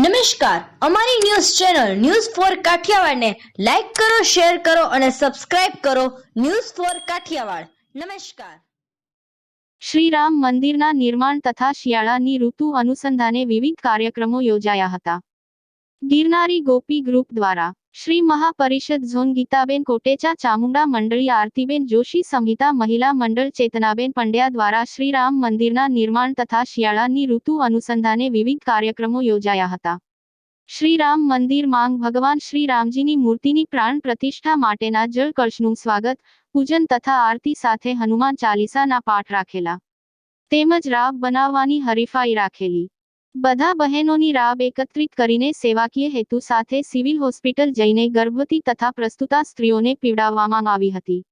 નમસ્કાર, અમારી news channel news for કાઠિયાવાડને લાઈક કરો, શેર કરો અને સબસ્ક્રાઇબ કરો. News for Kathiawad. નમસ્કાર. શ્રી રામ મંદિરના નિર્માણ તથા શિયાળાની ઋતુ અનુસંધાને વિવિધ કાર્યક્રમો યોજાયા હતા. ગિરનારી ગોપી ગ્રુપ દ્વારા શ્રી મહાપરિષદ ઝોન ગીતાબેન કોટેચા ચામુંડા મંડળી આરતીબેન જોશી સંહિતા મહિલા મંડળ ચેતનાબેન પંડ્યા દ્વારા શ્રી રામ મંદિરના નિર્માણ તથા શિયાળાની ઋતુ અનુસંધાને વિવિધ કાર્યક્રમો યોજાયા હતા. શ્રી રામ મંદિર માંગ ભગવાન શ્રી રામજીની મૂર્તિની પ્રાણ પ્રતિષ્ઠા માટેના જળ કળશનું સ્વાગત, પૂજન તથા આરતી સાથે હનુમાન ચાલીસાના પાઠ રાખેલા તેમજ રાબ બનાવવાની હરીફાઈ રાખેલી. બધા બહેનોની રાબ એકત્રિત કરીને સેવાકીય હેતુ સાથે સિવિલ હોસ્પિટલ જઈને ગર્ભવતી તથા પ્રસ્તુતા સ્ત્રીઓને પીવડાવવામાં આવી હતી.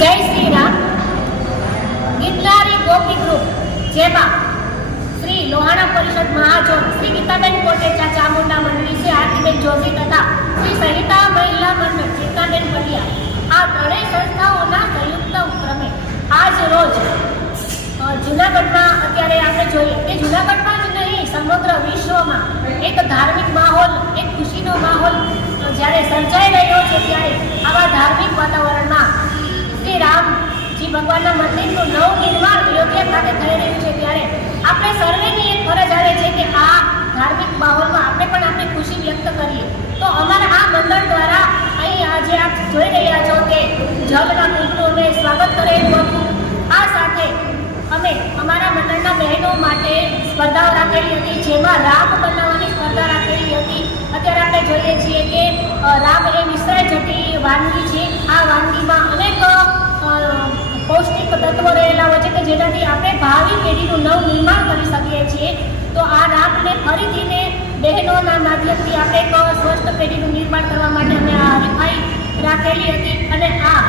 જય શ્રી રામ. ગિરનારી ગોપી ગ્રુપ જેમાં શ્રી લોહાણા પરિષદ મહાજન શ્રી ગીતાબેન કોટેચા ચામુંડા મંડળી શ્રી આરતીબેન જોશી તથા શ્રી સહિતા મહિલા મંડળ ચેતનાબેન પંડ્યા આ ત્રણેય સંસ્થાઓના સંયુક્ત ઉપક્રમે આજ રોજ જૂનાગઢમાં અત્યારે આપણે જોઈએ કે જૂનાગઢમાં જ નહીં સમગ્ર વિશ્વમાં એક ધાર્મિક માહોલ, એક ખુશીનો માહોલ જ્યારે સર્જાઈ રહ્યો છે, ત્યારે આવા ધાર્મિક વાતાવરણમાં શ્રી રામજી ભગવાનના મંદિરનું નવનિર્માણ યોગ્ય ખાતે થઈ રહ્યું છે, ત્યારે આપણે સર્વેની એક ફરજ આવે છે કે આ ધાર્મિક માહોલમાં આપણે પણ આપણી ખુશી વ્યક્ત કરીએ. તો અમારા આ મંડળ દ્વારા અહીં આજે આપ જોઈ રહ્યા છો કે જગના કુંભનું અમે સ્વાગત કરેલું હતું. આ સાથે અમે અમારા મંડળના બહેનો માટે સ્પર્ધાઓ રાખેલી હતી, જેમાં રાબ બનાવવાની સ્પર્ધા રાખેલી હતી. અત્યારે આપણે જોઈએ છીએ કે રાબ એ વિસરાઈ જતી વાનગી છે. આ વાનગીમાં અનેક પૌષ્ટિક તત્વો રહેલા હોય છે કે જેનાથી આપણે ભાવિ પેઢીનું નવનિર્માણ કરી શકીએ છીએ. તો આ રાબને ફરીથીને બહેનોના માધ્યમથી આપણે એક સ્વસ્થ પેઢીનું નિર્માણ કરવા માટે અમે આ હરીફાઈ રાખેલી હતી. અને આ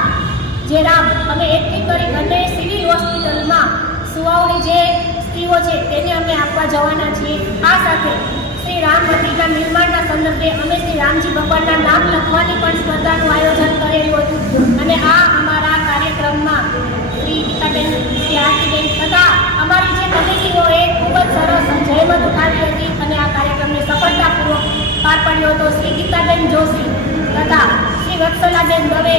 જે રાબ અમે એકઠી કરી અને સિવિલ હોસ્પિટલમાં સુવાવણી જે સ્ત્રીઓ છે તેને અમે આપવા જવાના છીએ. આ સાથે શ્રી રામ મંદિરના નિર્માણના સંદર્ભે અમે શ્રી રામજી ભગવાનના નામ લખવાની પણ સ્પર્ધાનું આયોજન કરેલું હતું. અને આ અમારા કાર્યક્રમમાં શ્રી ગીતાબેન, શ્રી આરતીબેન તથા અમારી જે કમિટીઓએ ખૂબ જ સરસ જહેમત ઉઠાવી હતી અને આ કાર્યક્રમને સફળતાપૂર્વક પાર પાડ્યો હતો. શ્રી ગીતાબેન જોશી તથા શ્રી વત્સલાબેન દવે